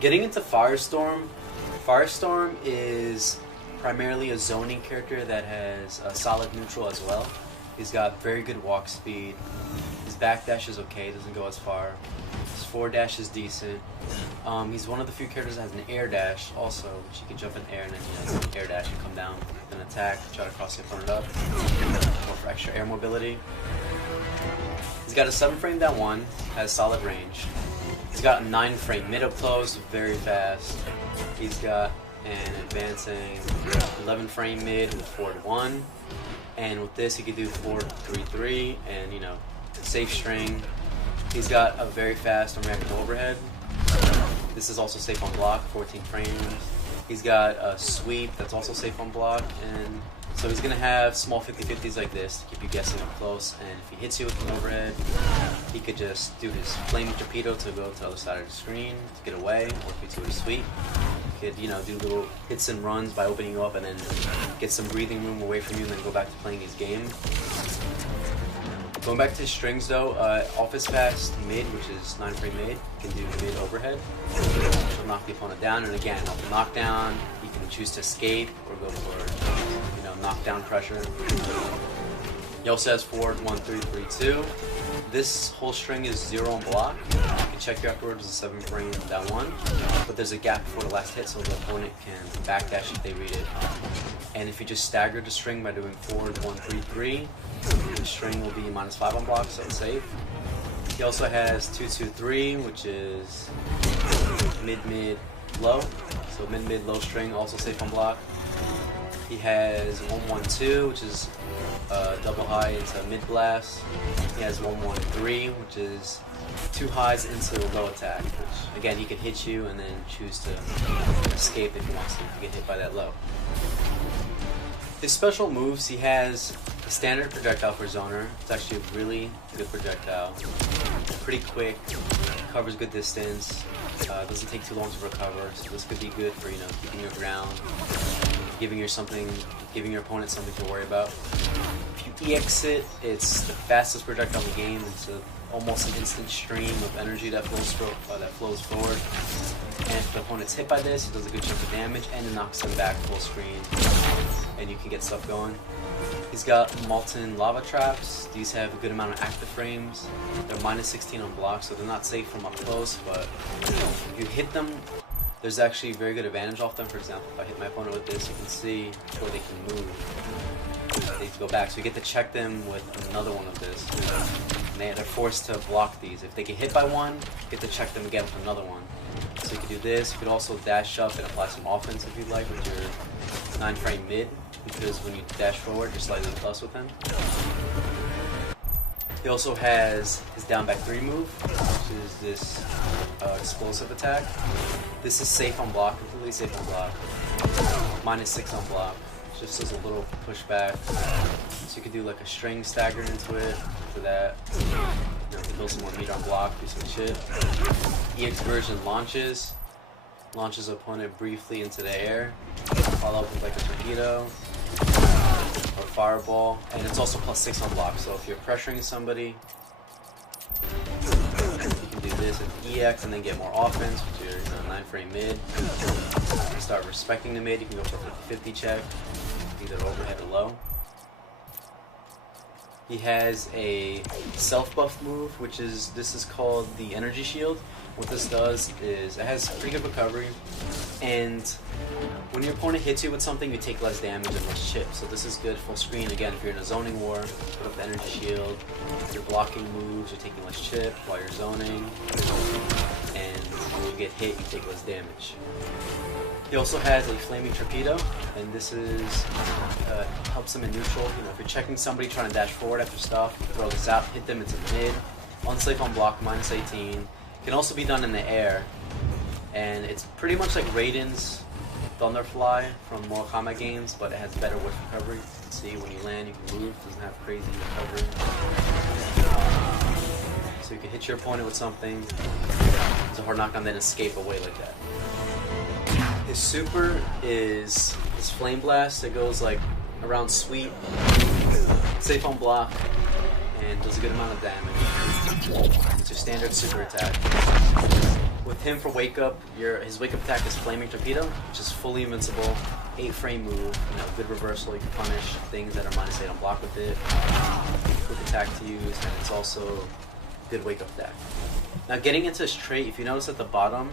Getting into Firestorm, Firestorm is primarily a zoning character that has a solid neutral as well. He's got very good walk speed. His backdash is okay, doesn't go as far. His forward dash is decent. He's one of the few characters that has an air dash also, which you can jump in the air and then air dash and come down and attack, try to cross the opponent up, more for extra air mobility. He's got a 7-frame down 1, has solid range. He's got a 9-frame mid up close, very fast. He's got an advancing 11-frame mid with forward 1. And with this, he could do forward 3-3 and, you know, safe string. He's got a very fast unreactive overhead. This is also safe on block, 14 frames. He's got a sweep that's also safe on block. And so he's going to have small 50-50s like this to keep you guessing up close. And if he hits you with an overhead, he could just do his flaming torpedo to go to the other side of the screen to get away, or if he do a sweep. He could, you know, do little hits and runs by opening you up and then get some breathing room away from you and then go back to playing his game. Going back to his strings though, office fast mid, which is 9-frame mid, you can do mid overhead, which will knock the opponent down, and again, off the knockdown, you can choose to escape or go for, you know, knockdown pressure. He also has forward 1-3-3-2. This whole string is 0 on block. You can check your afterwards with a 7-frame down 1, but there's a gap before the last hit so the opponent can backdash if they read it. And if you just stagger the string by doing forward 1-3-3, the string will be -5 on block, so it's safe. He also has 2-2-3, which is mid-mid-low, so mid-mid-low string, also safe on block. He has 1-1-2, which is double high into mid blast. He has 1-1-3, which is 2 highs into low attack, which again he can hit you and then choose to escape if he wants to, if you get hit by that low. His special moves, he has a standard projectile for zoner. It's actually a really good projectile. Pretty quick, covers good distance, doesn't take too long to recover, so this could be good for, you know, keeping your ground, giving your opponent something to worry about. If you EX it, it's the fastest projectile in the game. It's almost an instant stream of energy that flows forward. And if the opponent's hit by this, it does a good chunk of damage and it knocks them back full screen. And you can get stuff going. He's got molten lava traps. These have a good amount of active frames. They're -16 on block, so they're not safe from up close, but if you hit them, there's actually very good advantage off them. For example, if I hit my opponent with this, you can see where they can move. They have to go back, so you get to check them with another one of this. And they're forced to block these. If they get hit by one, you get to check them again with another one. So you can do this. You could also dash up and apply some offense if you'd like with your 9-frame mid, because when you dash forward, you're slightly plus with him. He also has his down back 3 move, which is this explosive attack. This is safe on block, completely safe on block. -6 on block. Just as a little pushback. So you could do like a string stagger into it, after that. You know, to build some more meter on block, do some shit. EX version launches opponent briefly into the air, follow up with like a torpedo or fireball, and it's also +6 on block. So if you're pressuring somebody, you can do this and EX and then get more offense with your 9-frame mid. You can start respecting the mid. You can go for a 50-50 check, either overhead or low. He has a self-buff move, this is called the Energy Shield. What this does is it has pretty good recovery, and when your opponent hits you with something, you take less damage and less chip. So this is good full screen. Again, if you're in a zoning war, put up the Energy Shield. If you're blocking moves, you're taking less chip while you're zoning, and when you get hit, you take less damage. He also has a flaming torpedo, and this is helps him in neutral. You know, if you're checking somebody trying to dash forward after stuff, throw this out, hit them into mid. Unsafe on block, -18. Can also be done in the air, and it's pretty much like Raiden's Thunderfly from Mortal Kombat games, but it has better whiff recovery. You can see when you land, you can move. It doesn't have crazy recovery. So you can hit your opponent with something. It's a hard knockdown, then escape away like that. His super is this Flame Blast. It goes like around sweep, safe on block, and does a good amount of damage. It's your standard super attack. With him for wake up, his wake up attack is Flaming Torpedo, which is fully invincible, 8-frame move, you know, good reversal. You can punish things that are -8 on block with it. Quick attack to use, and it's also good wake up attack. Now getting into his trait, if you notice at the bottom,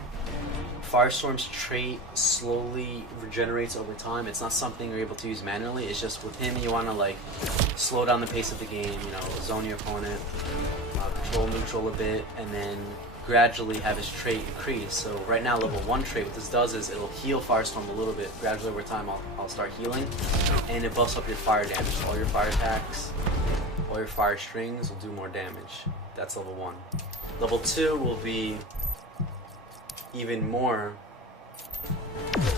Firestorm's trait slowly regenerates over time. It's not something you're able to use manually. It's just with him, you want to like slow down the pace of the game, you know, zone your opponent, control neutral a bit, and then gradually have his trait increase. So right now, level 1 trait, what this does is it'll heal Firestorm a little bit. Gradually over time, I'll start healing, and it buffs up your fire damage. So all your fire attacks, all your fire strings will do more damage. That's level 1. Level 2 will be even more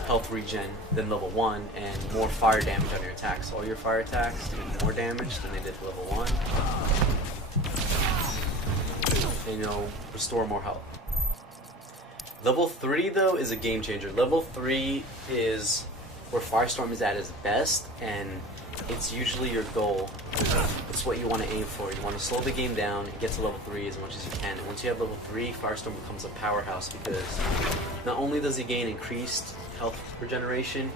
health regen than level 1 and more fire damage on your attacks. All your fire attacks do more damage than they did level 1. And you'll restore more health. Level 3 though is a game changer. Level 3 is where Firestorm is at his best, and it's usually your goal. It's what you want to aim for. You want to slow the game down and get to level 3 as much as you can. And once you have level 3, Firestorm becomes a powerhouse because not only does he gain increased health regeneration,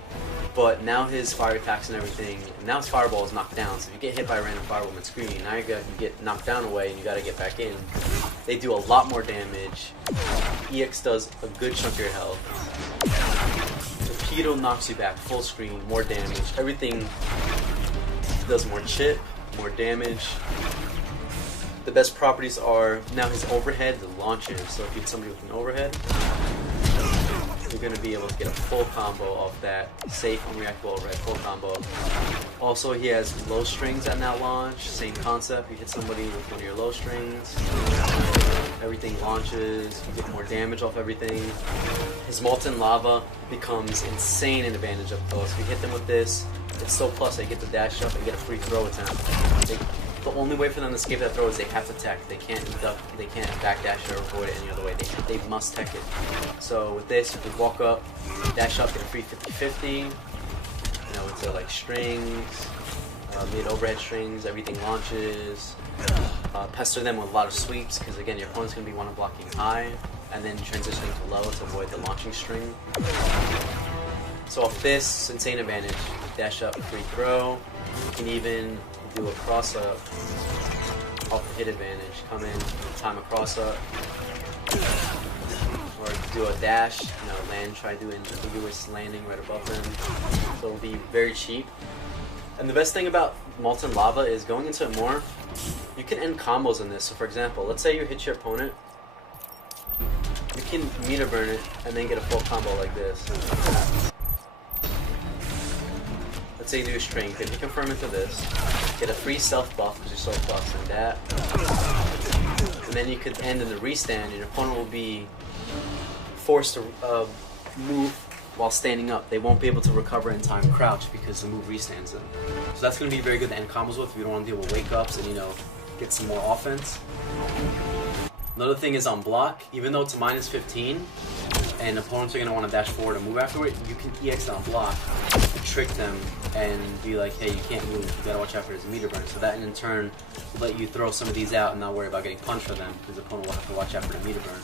but now his fire attacks and everything, now his fireball is knocked down. So if you get hit by a random fireball mid-screen, now you get knocked down away and you got to get back in. They do a lot more damage. EX does a good chunk of your health. Torpedo knocks you back full screen, more damage. Everything does more chip, more damage. The best properties are now his overhead, the launches. So if you hit somebody with an overhead, you're going to be able to get a full combo off that. Safe, unreactable overhead, full combo. Also, he has low strings at now launch. Same concept. You hit somebody with one of your low strings, everything launches. You get more damage off everything. His Molten Lava becomes insane in advantage up close. If you hit them with this, it's so plus they get the dash up and get a free throw attempt. The only way for them to escape that throw is they have to tech. They can't duck, they can't backdash or avoid it any other way. They must tech it. So with this, you can walk up, dash up, get a free 50-50. You know, with the like strings, mid overhead strings, everything launches. Pester them with a lot of sweeps because again, your opponent's gonna be one blocking high, and then transitioning to low to avoid the launching string. So off this, insane advantage. Dash up, free throw. You can even do a cross up off the hit advantage. Come in, time a cross up, or do a dash. You know, land. Try doing ambiguous landing right above them. So it'll be very cheap. And the best thing about Molten Lava is going into it more. You can end combos in this. So for example, let's say you hit your opponent. You can meter burn it and then get a full combo like this. Let's say you do a string, then you confirm into this, get a free self buff because you're so buffs and that, and then you could end in the restand, and your opponent will be forced to move while standing up. They won't be able to recover in time crouch because the move restands them. So that's going to be very good to end combos with if you don't want to deal with wake ups and, you know, get some more offense. Another thing is on block, even though it's a -15 and opponents are going to want to dash forward and move afterward, you can EX on block to trick them and be like, hey, you can't move, you got to watch out for his meter burn. So that in turn will let you throw some of these out and not worry about getting punched for them because the opponent will have to watch out for the meter burn.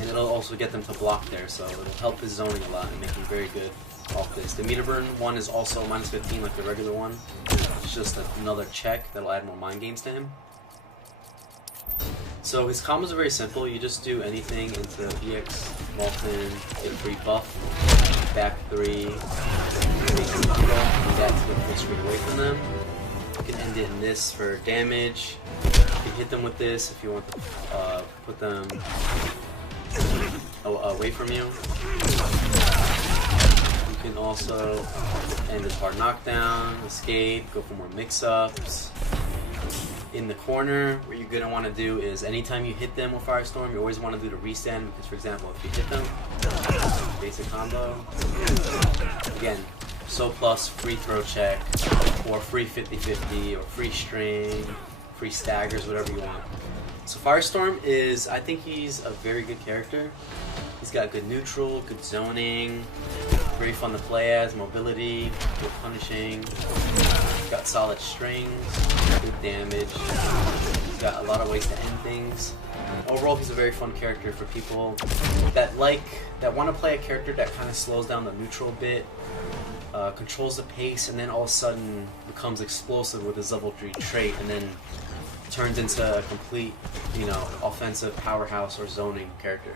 And it'll also get them to block there, so it'll help his zoning a lot and make him very good off this. The meter burn one is also -15 like the regular one. It's just another check that'll add more mind games to him. So his combos are very simple. You just do anything into EX, Molten, get a free buff, back 3, and that's the full screen away from them. You can end it in this for damage. You can hit them with this if you want to put them away from you. You can also end this hard knockdown, escape, go for more mix-ups. In the corner, what you're going to want to do is anytime you hit them with Firestorm, you always want to do the restand because, for example, if you hit them, basic combo, again, so plus free throw check, or free 50-50, or free string, free staggers, whatever you want. So Firestorm is, I think he's a very good character. He's got good neutral, good zoning, very fun to play as, mobility, good punishing. got solid strings, good damage. He's got a lot of ways to end things. Overall, he's a very fun character for people that want to play a character that kind of slows down the neutral a bit, controls the pace, and then all of a sudden becomes explosive with his level 3 trait, and then turns into a complete, offensive powerhouse or zoning character.